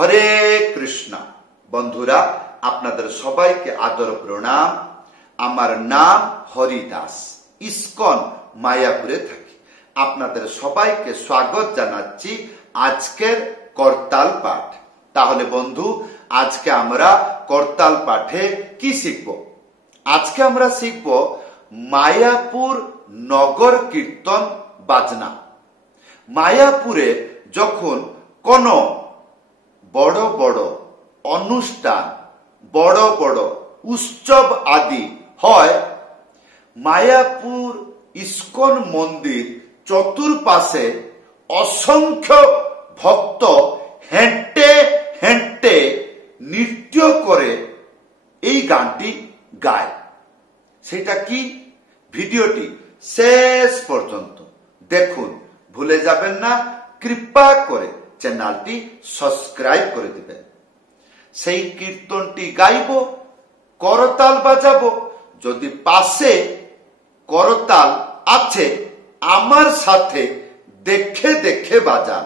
হরে কৃষ্ণ। বন্ধুরা, আপনাদের সবাইকে আদর প্রণাম। আমার নাম হরিদাস, ইস্কন মায়াপুরে থাকি। আপনাদের সবাইকে স্বাগত জানাচ্ছি আজকের করতাল পাঠ। তাহলে বন্ধু, আজকে আমরা করতাল পাঠে কি শিখব? আজকে আমরা শিখব মায়াপুর নগর কীর্তন বাজনা। মায়াপুরে যখন কোন বড় বড় অনুষ্ঠান, বড় বড় উৎসব আদি হয়, মায়াপুর ইস্কন মন্দির চতুর্পাশে অসংখ্য ভক্ত হেঁটে হেঁটে নৃত্য করে এই গানটি গায়। সেটা কি? ভিডিওটি শেষ পর্যন্ত দেখুন, ভুলে যাবেন না। কৃপা করে চ্যানেলটি সাবস্ক্রাইব করে দিবেন। সেই কীর্তনটি গাইব, করতাল বাজাবো। যদি পাশে করতাল আছে, আমার সাথে দেখে দেখে বাজান।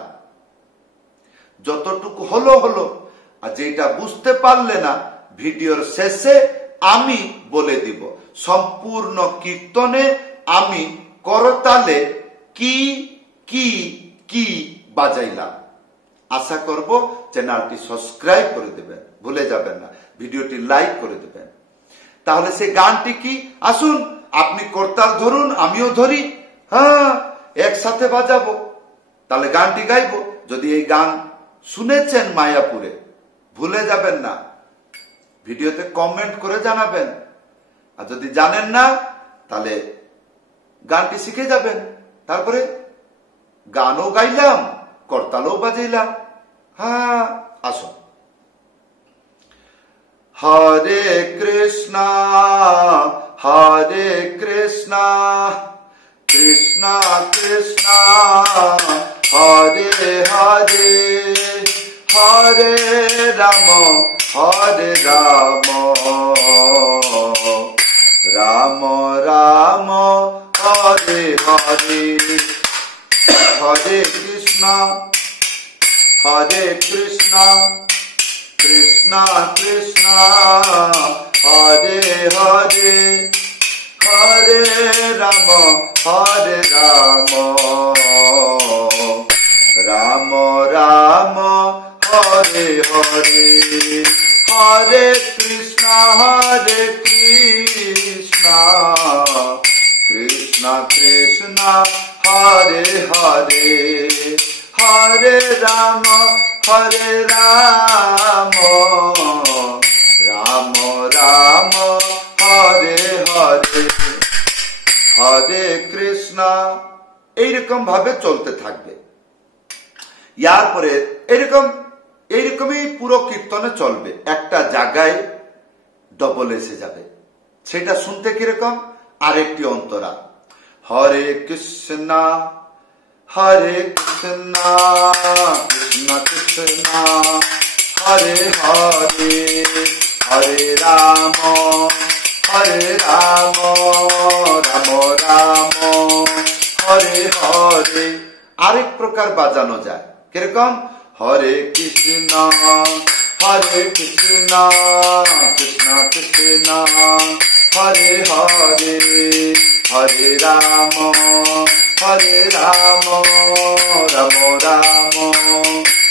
যতটুকু হলো হলো, আর যেটা বুঝতে পারলে না ভিডিওর শেষে আমি বলে দিব। সম্পূর্ণ কীর্তনে আমি করতালে কি কি কি বাজাইলাম। আশা করব চ্যানেলটি সাবস্ক্রাইব করে দেবেন, ভুলে যাবেন না। ভিডিওটি লাইক করে দেবেন। তাহলে সেই গানটি কি? আসুন, আপনি করতাল ধরুন, আমিও ধরি, হ্যাঁ, একসাথে বাজাবো। তাহলে গানটি গাইবো। যদি এই গান শুনেছেন মায়াপুরে, ভুলে যাবেন না, ভিডিওতে কমেন্ট করে জানাবেন। আর যদি জানেন না, তাহলে গানটি শিখে যাবেন। তারপরে গানও গাইলাম, করতালও বাজাইলাম। হ্যাঁ, আসুন। হরে কৃষ্ণ হরে কৃষ্ণ কৃষ্ণ কৃষ্ণ হরে হরে হরে রাম হরে রাম রাম রাম হরে হরে হরে কৃষ্ণ কৃষ্ণ কৃষ্ণ হরে হরে হরে রাম রাম রাম হরে হরে হরে কৃষ্ণ কৃষ্ণ কৃষ্ণ হরে হরে হরে রাম রাম রাম হরে হরে হরে কৃষ্ণ। এইরকম ভাবে চলতে থাকবে। ইয়ার পরে এইরকমই পুরো কীর্তনে চলবে। একটা জায়গায় ডবল এসে যাবে। সেটা শুনতে কিরকম? আরেকটি অন্তরা। হরে কৃষ্ণ কৃষ্ণ কৃষ্ণ হরে হরে হরে রাম রাম রাম হরে হরে। আরেক প্রকার বাজানো যায়। কিরকম? হরে কৃষ্ণ কৃষ্ণ কৃষ্ণ হরে হরে হরে রাম রাম রাম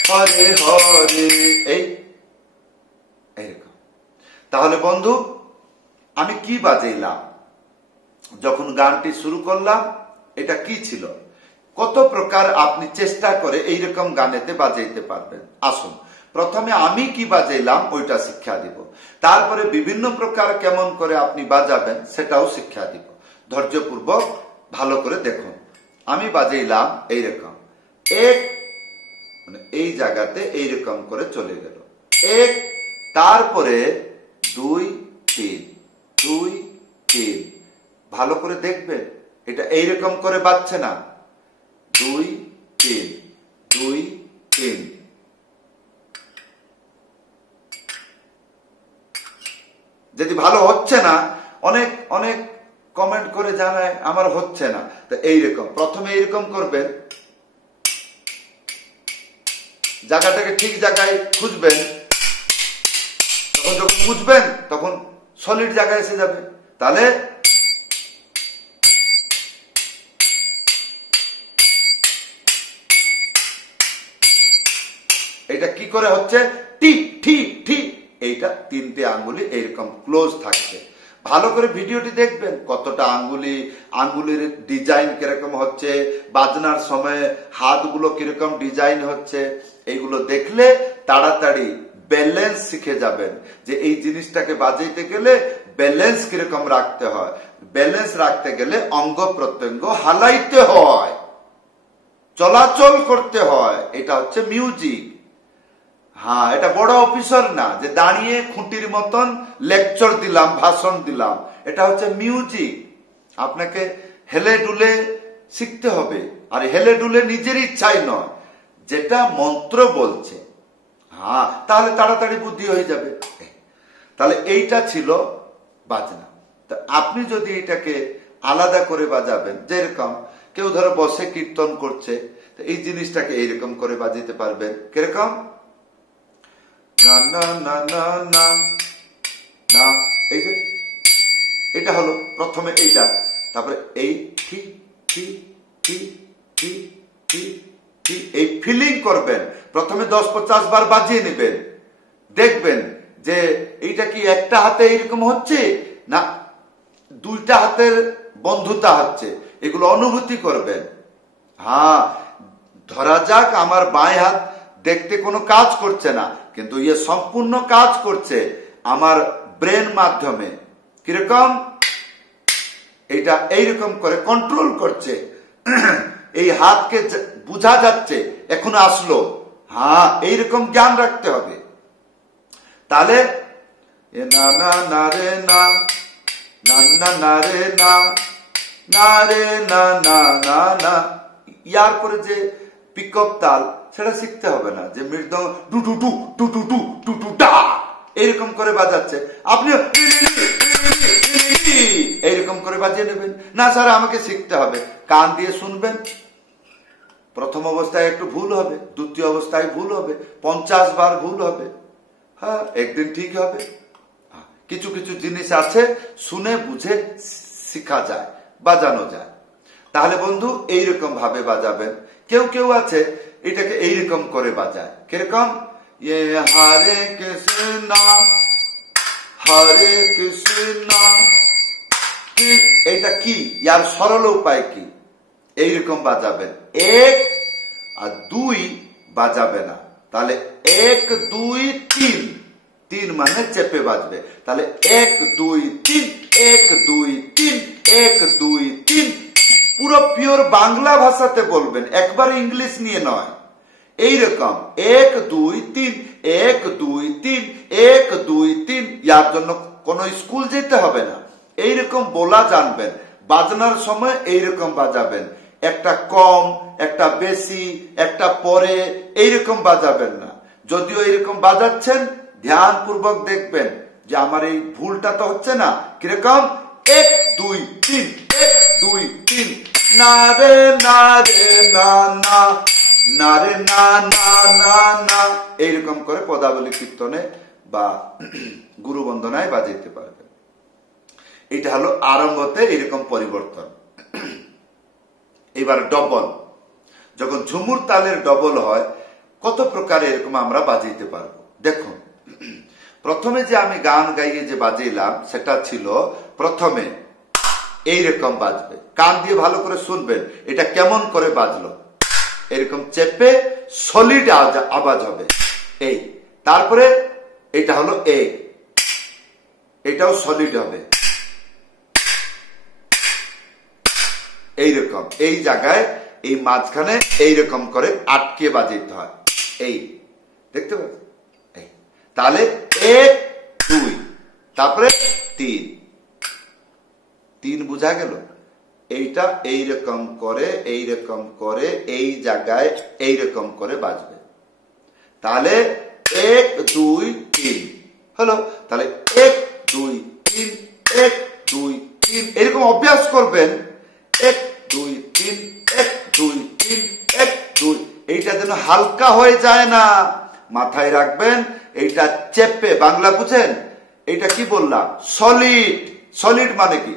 হরে হরে। এইরকম। তাহলে বন্ধু, আমি কি বাজাইলাম যখন গানটি শুরু করলাম? এটা কি ছিল? কত প্রকার আপনি চেষ্টা করে এইরকম গানেতে বাজাইতে পারবেন। আসুন, প্রথমে আমি কি বাজাইলাম ওইটা শিক্ষা দিব। তারপরে বিভিন্ন প্রকার কেমন করে আপনি বাজাবেন সেটাও শিক্ষা দিব। ধৈর্যপূর্বক ভালো করে দেখুন। আমি বাজাইলাম এইরকম, এক, মানে এই জায়গাতে এইরকম করে চলে গেল এক, তারপরে 2 3 2 3। ভালো করে দেখবেন, এটা এইরকম করে বাজছে না। 2 3 2 3। যদি ভালো হচ্ছে না, অনেক অনেক কমেন্ট করে জানায় আমার হচ্ছে না। তো এইরকম প্রথমে এইরকম করবেন, জায়গাটাকে ঠিক জায়গায় খুঁজবেন, তখন যখন খুঁজবেন তখন সলিড জায়গায় এসে যাবে। তাহলে এটা কি করে হচ্ছে, টি টি টি, এইটা তিনটে আঙ্গুলি এইরকম ক্লোজ থাকছে। ভালো করে ভিডিওটি দেখবেন, কতটা আঙ্গুলির ডিজাইন কিরকম হচ্ছে, বাজনার সময় হাতগুলো কিরকম ডিজাইন হচ্ছে, এইগুলো দেখলে তাড়াতাড়ি ব্যালেন্স শিখে যাবেন যে এই জিনিসটাকে বাজাইতে গেলে ব্যালেন্স কিরকম রাখতে হয়। ব্যালেন্স রাখতে গেলে অঙ্গ প্রত্যঙ্গ হালাইতে হয়, চলাচল করতে হয়। এটা হচ্ছে মিউজিক। হ্যাঁ, এটা বড় অফিসার না যে দাঁড়িয়ে খুঁটির মতন লেকচার দিলাম, ভাষণ দিলাম। এটা হচ্ছে মিউজিক। আপনাকে হেলে ডুলে শিখতে হবে, আর হেলে ডুলে নিজের ইচ্ছাই নয়, যেটা মন্ত্র বলছে। হ্যাঁ, তাহলে তাড়াতাড়ি বুদ্ধি হয়ে যাবে। তাহলে এইটা ছিল বাজনা। তা আপনি যদি এটাকে আলাদা করে বাজাবেন, যেরকম কেউ ধরো বসে কীর্তন করছে, এই জিনিসটাকে এইরকম করে বাজাতে পারবেন। কিরকম, না না না না না না, এই যে এটা হলো প্রথমে এইটা, তারপরে এই টি টি টি টি টি টি, এই ফিলিং করবেন। প্রথমে 10-50 বার বাজিয়ে নেবেন, দেখবেন যে এইটা কি একটা হাতে এইরকম হচ্ছে না দুইটা হাতের বন্ধুতা হচ্ছে, এগুলো অনুভূতি করবেন। হ্যাঁ, ধরা যাক আমার বাঁয়ে হাত দেখতে কোনো কাজ করছে না, কিন্তু ইয়ে সম্পূর্ণ কাজ করছে আমার ব্রেন মাধ্যমে। কিরকম, এটা এইরকম করে কন্ট্রোল করছে। এই হাতকে বুঝা যাচ্ছে এখন আসলো। হ্যাঁ, এইরকম জ্ঞান রাখতে হবে। তাহলে না না না রে না, না না না রে না, না রে না না না না, ইয়ার পরে যে পিকআপ তাল সেটা শিখতে হবে না, যে মৃদঙ্গ টু টু টু টু টু টু টু টু টা এইরকম করে বাজাচ্ছে, আপনি এইরকম করে বাজিয়ে নেবেন। না স্যার, আমাকে শিখতে হবে, কান দিয়ে শুনবেন। প্রথম অবস্থায় একটু ভুল হবে, দ্বিতীয় অবস্থায় ভুল হবে, 50 বার ভুল হবে। হ্যাঁ, একদিন ঠিক হবে। কিছু কিছু জিনিস আছে শুনে বুঝে শিখা যায়, বাজানো যায়। তাহলে বন্ধু এইরকম ভাবে বাজাবেন। কেউ কেউ আছে এটাকে এইরকম করে বাজায়। কিরকম, ইয়ে হরে কৃষ্ণ হরে কৃষ্ণ, এটা কি, ইয়ার সরল উপায় কি, এইরকম বাজাবেন। 1 আর 2 বাজাবে না। তাহলে 1 2 3, 3 মানে চেপে বাজবে। তাহলে 1 2 3, 1 2 3, 1 2 3, পুরো পিওর বাংলা ভাষাতে বলবেন, একবার ইংলিশ নিয়ে নয়। এইরকম 1 2 3, 1 2 3, 1 2 3, ইয়ার জন্য কোন স্কুল যেতে হবে না, এইরকম বলা জানবেন। বাজনার সময় এইরকম বাজাবেন, একটা কম একটা বেশি একটা পরে এইরকম বাজাবেন না। যদিও এইরকম বাজাচ্ছেন, ধ্যান পূর্বক দেখবেন যে আমার এই ভুলটা তো হচ্ছে না। কিরকম, 1 2 3, 1 2 3, না রে না রে না না, না রে না না না না, এইরকম করে পদাবলী কীর্তনে বা গুরু বন্দনায় বাজাইতে পারবেন। এটা হলো আরম্ভতে এরকম পরিবর্তন। এবার ডবল, যখন ঝুমুর তালের ডবল হয় কত প্রকারে এরকম আমরা বাজাইতে পারবো। দেখুন, প্রথমে যে আমি গান গাইয়ে যে বাজাইলাম সেটা ছিল প্রথমে এইরকম বাজবে, কান দিয়ে ভালো করে শুনবেন এটা কেমন করে বাজলো। এরকম চেপে সলিড আওয়াজ হবে এই, তারপরে এটা হলো এই, এটাও সলিড হবে এইরকম, এই জায়গায় এই মাঝখানে এইরকম করে আটকে বাজাইতে হয়। এই দেখতে পাচ্ছেন, এই তাহলে 1 2, তারপরে 3, 3 বোঝা গেল। এইটা এইরকম করে এইরকম করে এই জায়গায় এইরকম করে বাজবে। তাহলে 1 2 3 হলো। তাহলে 1 2 3, 1 2 3 এরকম অভ্যাস করবেন। 1 2 3, 1 2 3, 1 2, এইটা যেন হালকা হয়ে যায় না। মাথায় রাখবেন, এইটা চেপে, বাংলা বুঝেন? এটা কি বললাম? সলিড। সলিড মানে কি?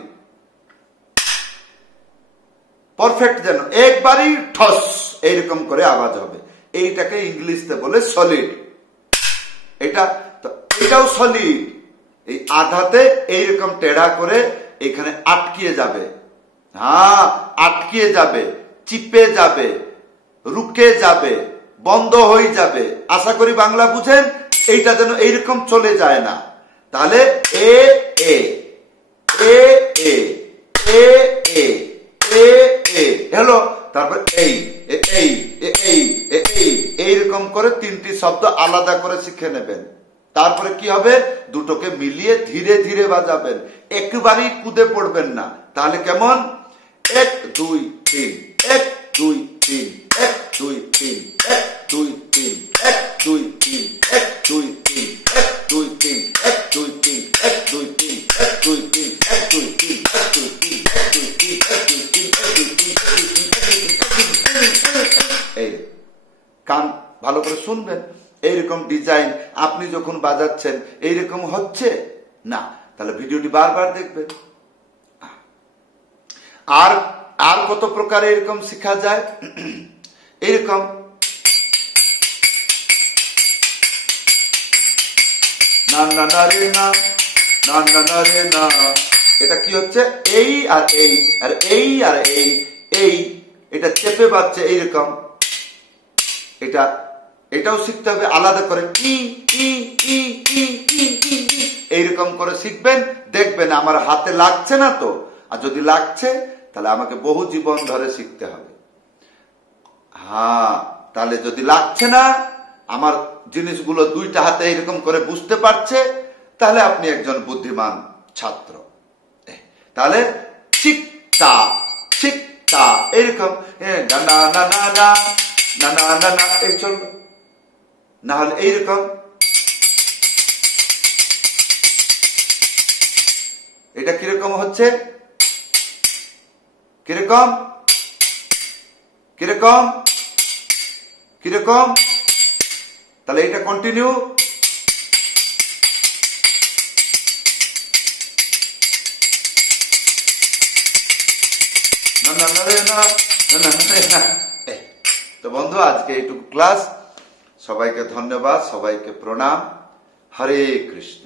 পারফেক্ট, যেন একবারই ঠস এইরকম করে আওয়াজ হবে, এইটাকে ইংলিশে বলে সলিড। এটাও সলিড। এই আধাতে এইরকম টেढ़া করে এখানে আটকিয়ে যাবে। হ্যাঁ, আটকিয়ে যাবে, চিপে যাবে, রুকে যাবে, বন্ধ হয়ে যাবে। আশা করি বাংলা বুঝেন। এইটা যেন এইরকম চলে যায় না। তাহলে এ এ এ এ এ এ এ এ হলো, তারপর এই এই এই এই এইরকম করে তিনটি শব্দ আলাদা করে শিখে নেবেন। তারপরে কি হবে? দুটোকে মিলিয়ে ধীরে ধীরে বাজাবেন, একবারই কুদে পড়বেন না। তাহলে কেমন? 1 2 3, 1 2 3, 1 2 3, 1 2 3, 1 2 3, 1 2 3, 1 2 3, 1 2 3, 1 2 3, 1 2 3, 1 2 3, 1 2 3, 1 2 3, 1 2 3। এই কান ভালো করে শুনবেন। এইরকম ডিজাইন আপনি যখন বাজাচ্ছেন এইরকম হচ্ছে না, তাহলে ভিডিওটি বারবার দেখবেন। আর আর কত প্রকার এরকম শেখা যায়? এরকম না না না রে না, না না না রে না। এটা কি হচ্ছে? এই আর এই আর এই আর এই এই, এটা চেপে বাজছে এইরকম। এটাও শিখতে হবে আলাদা করে। এইরকম করে শিখবেন, দেখবেন আমার হাতে লাগছে না তো। আর যদি লাগছে তাহলে আমাকে বহু জীবন ধরে শিখতে হবে। হ্যাঁ, তাহলে যদি লাগছে না, আমার জিনিসগুলো দুইটা হাতে এরকম করে বুঝতে পারছে, তাহলে আপনি একজন বুদ্ধিমান ছাত্র। তাহলে শিখতা শিখতা এরকম না না না না না না না না না এই চলবে না। হলে এইরকম, এটা কিরকম হচ্ছে? কিরকম কিরকম কিরকম? তাহলে এটা কন্টিনিউ। না না না রে না, না না রে না। তো বন্ধু, আজকে এইটুকু ক্লাস। সবাইকে ধন্যবাদ, সবাইকে প্রণাম। হরে কৃষ্ণ।